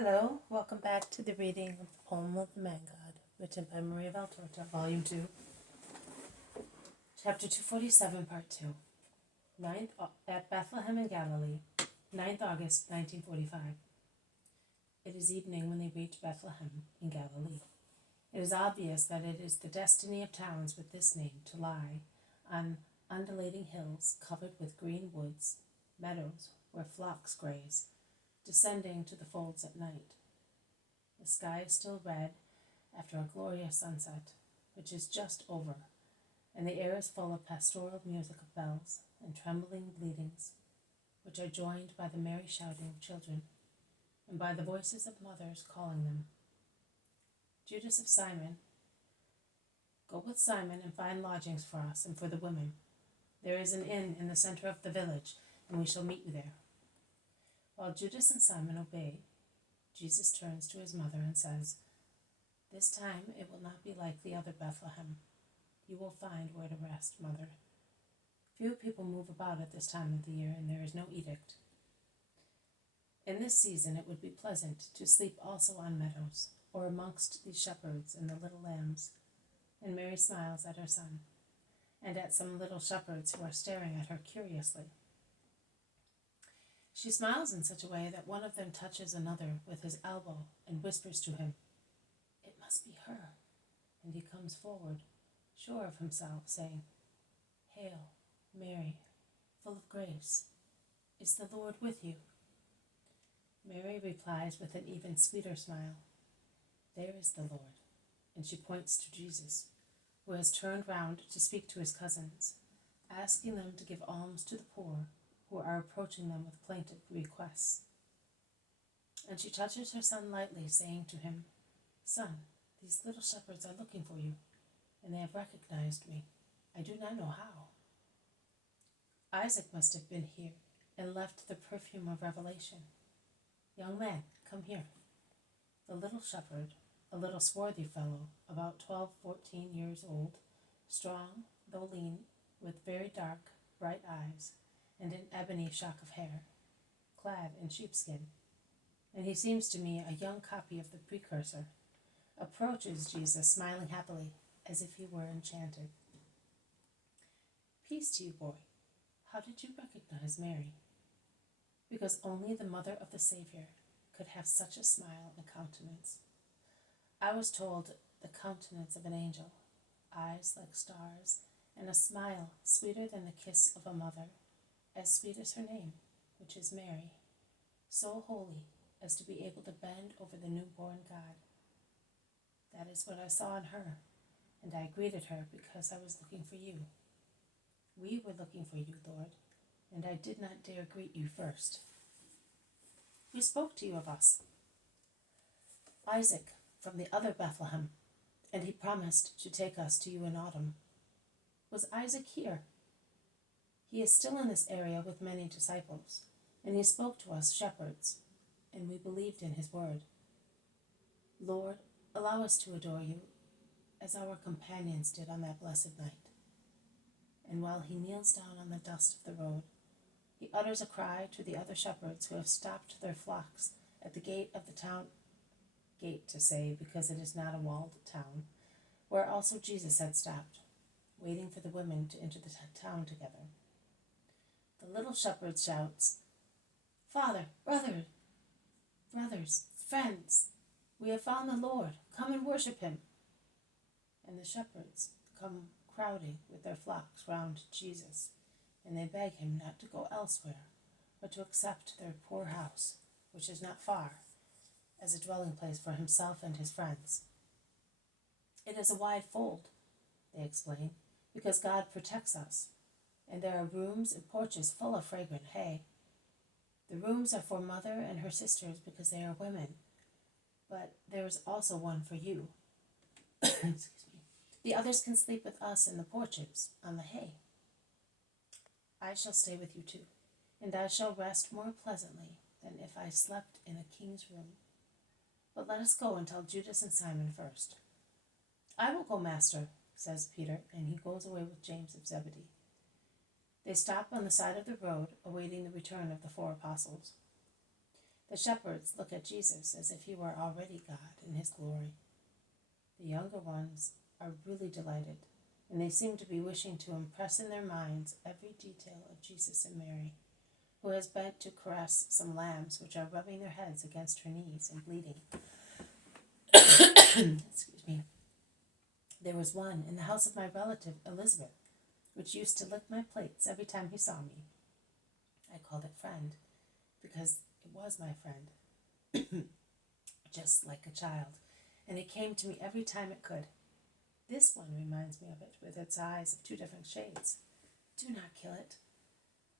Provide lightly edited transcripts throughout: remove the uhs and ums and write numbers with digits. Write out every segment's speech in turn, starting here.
Hello, welcome back to the reading of the poem of the Man God, written by Maria Valtorta, Volume 2, Chapter 247, Part 2. At Bethlehem in Galilee, 9th August, 1945. It is evening when they reach Bethlehem in Galilee. It is obvious that it is the destiny of towns with this name to lie on undulating hills covered with green woods, meadows where flocks graze, descending to the folds at night. The sky is still red after a glorious sunset, which is just over, and the air is full of pastoral music of bells and trembling bleatings, which are joined by the merry shouting of children, and by the voices of mothers calling them. Judas of Simon, go with Simon and find lodgings for us and for the women. There is an inn in the center of the village, and we shall meet you there. While Judas and Simon obey, Jesus turns to his mother and says, "This time it will not be like the other Bethlehem. You will find where to rest, mother. Few people move about at this time of the year, and there is no edict. In this season it would be pleasant to sleep also on meadows, or amongst these shepherds and the little lambs." And Mary smiles at her son, and at some little shepherds who are staring at her curiously. She smiles in such a way that one of them touches another with his elbow and whispers to him, "It must be her," and he comes forward, sure of himself, saying, "Hail, Mary, full of grace, is the Lord with you?" Mary replies with an even sweeter smile, "There is the Lord," and she points to Jesus, who has turned round to speak to his cousins, asking them to give alms to the poor, who are approaching them with plaintive requests. And she touches her son lightly, saying to him, "Son, these little shepherds are looking for you, and they have recognized me. I do not know how. Isaac must have been here and left the perfume of revelation. Young man, come here." The little shepherd, a little swarthy fellow, about 12-14 years old, strong, though lean, with very dark, bright eyes, and an ebony shock of hair, clad in sheepskin, and he seems to me a young copy of the precursor, approaches Jesus smiling happily, as if he were enchanted. "Peace to you, boy. How did you recognize Mary?" Because only the mother of the Savior could have such a smile and countenance. I was told the countenance of an angel, eyes like stars, and a smile sweeter than the kiss of a mother, as sweet as her name, which is Mary, so holy as to be able to bend over the newborn God. That is what I saw in her, and I greeted her because I was looking for you. We were looking for you, Lord, and I did not dare greet you first. Who spoke to you of us? Isaac from the other Bethlehem, and he promised to take us to you in autumn. Was Isaac here? He is still in this area with many disciples, and he spoke to us shepherds, and we believed in his word. Lord, allow us to adore you, as our companions did on that blessed night." And while he kneels down on the dust of the road, he utters a cry to the other shepherds who have stopped their flocks at the gate of the town, gate to say, because it is not a walled town, where also Jesus had stopped, waiting for the women to enter the town together. The little shepherd shouts, "Father, brothers, friends, we have found the Lord. Come and worship him." And the shepherds come crowding with their flocks round Jesus, and they beg him not to go elsewhere, but to accept their poor house, which is not far, as a dwelling place for himself and his friends. "It is a wide fold," they explain, "because God protects us, and there are rooms and porches full of fragrant hay. The rooms are for mother and her sisters because they are women, but there is also one for you. Excuse me. The others can sleep with us in the porches, on the hay. I shall stay with you too, and I shall rest more pleasantly than if I slept in a king's room. But let us go and tell Judas and Simon first." "I will go, Master," says Peter, and he goes away with James of Zebedee. They stop on the side of the road, awaiting the return of the 4 apostles. The shepherds look at Jesus as if he were already God in his glory. The younger ones are really delighted, and they seem to be wishing to impress in their minds every detail of Jesus and Mary, who has bent to caress some lambs which are rubbing their heads against her knees and bleeding. Excuse me. There was one in the house of my relative Elizabeth, which used to lick my plates every time he saw me. I called it friend, because it was my friend, just like a child, and it came to me every time it could. This one reminds me of it, with its eyes of 2 different shades. Do not kill it.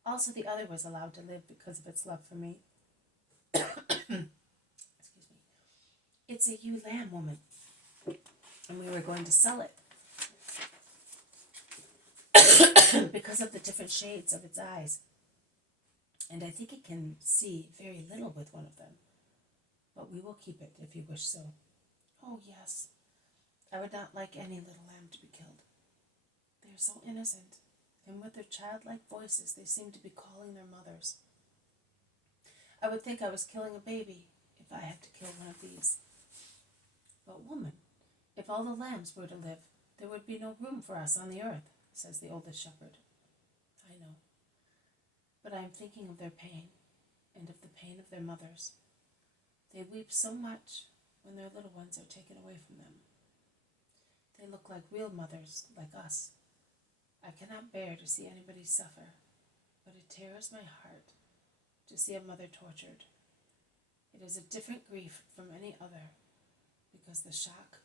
Also, the other was allowed to live because of its love for me. Excuse me. It's a ewe lamb, woman, and we were going to sell it because of the different shades of its eyes. And I think it can see very little with one of them. But we will keep it if you wish so. Oh, yes. I would not like any little lamb to be killed. They are so innocent, and with their childlike voices they seem to be calling their mothers. I would think I was killing a baby if I had to kill one of these. But woman, if all the lambs were to live, there would be no room for us on the earth, says the oldest shepherd. I know. But I am thinking of their pain, and of the pain of their mothers. They weep so much when their little ones are taken away from them. They look like real mothers, like us. I cannot bear to see anybody suffer, but it tears my heart to see a mother tortured. It is a different grief from any other, because the shock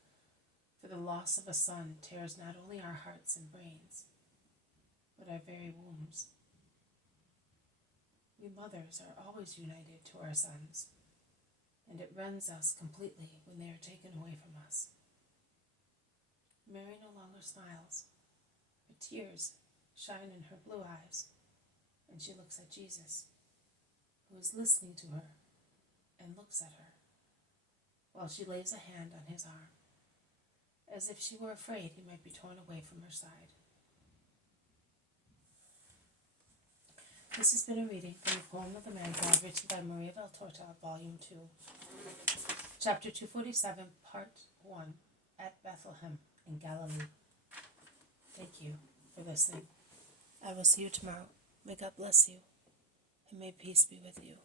for the loss of a son tears not only our hearts and brains, but our very wombs. We mothers are always united to our sons, and it rends us completely when they are taken away from us. Mary no longer smiles, but tears shine in her blue eyes, and she looks at Jesus, who is listening to her and looks at her, while she lays a hand on his arm, as if she were afraid he might be torn away from her side. This has been a reading from the poem of the Man God, written by Maria Valtorta, Volume 2, Chapter 247, Part 1, At Bethlehem in Galilee. Thank you for listening. I will see you tomorrow. May God bless you, and may peace be with you.